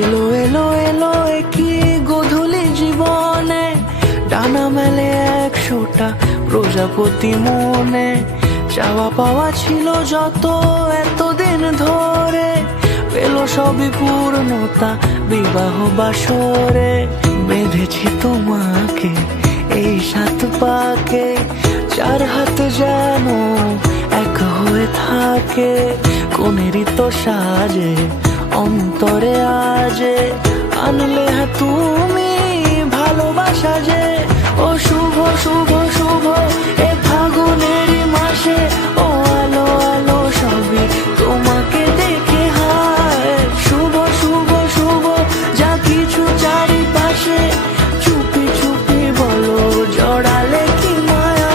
এলো এলো এলো কি গোধূলি জীবনে, ডানা মেলে 100টা প্রজাপতি মনে। চাওয়া পাওয়া ছিল যত এতদিন ধরে, পেল সবই পূর্ণতা বিবাহ বাসরে। বেঁধেছি তোমাকে এই 7 পাকে, 4 হাত যেন এক হয়ে থাকে। কোনেরই তো সাজে অন্তরে আজে, আনলে তুমি ভালোবাসা যে। ও শুভ শুভ শুভ এ ফাগুনেরই মাসে, ও আলো আলো সবই তোমাকে দেখে হায়। শুভ শুভ শুভ যা কিছু চারিপাশে, চুপি চুপি বলো জড়ালে কি মায়া।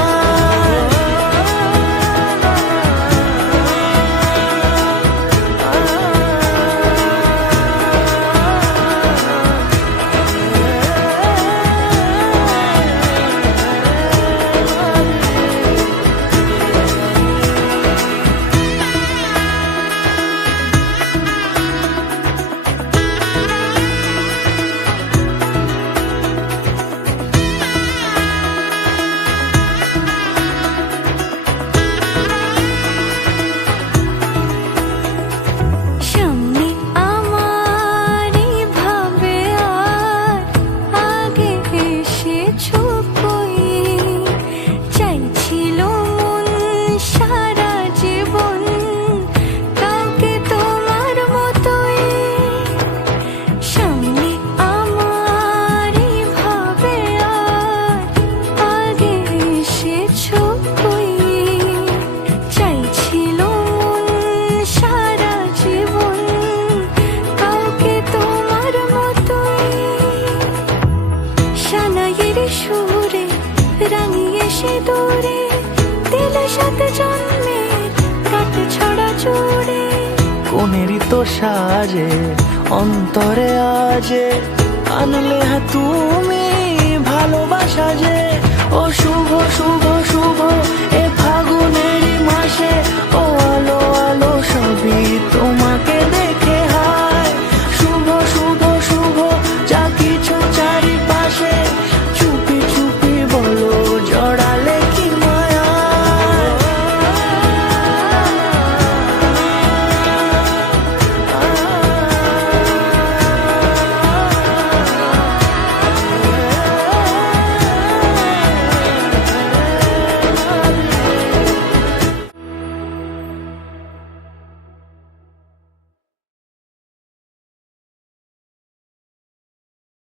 সুরে রাঙিয়ে সে দূরে দিলে 7 জন্মের কাট ছড়া জোরে। কোনেরই তো সাজে অন্তরে আজে, আনলে তুমি ভালোবাসা যে। ও শুভ শুভ শুভ এ ফাগুনেরই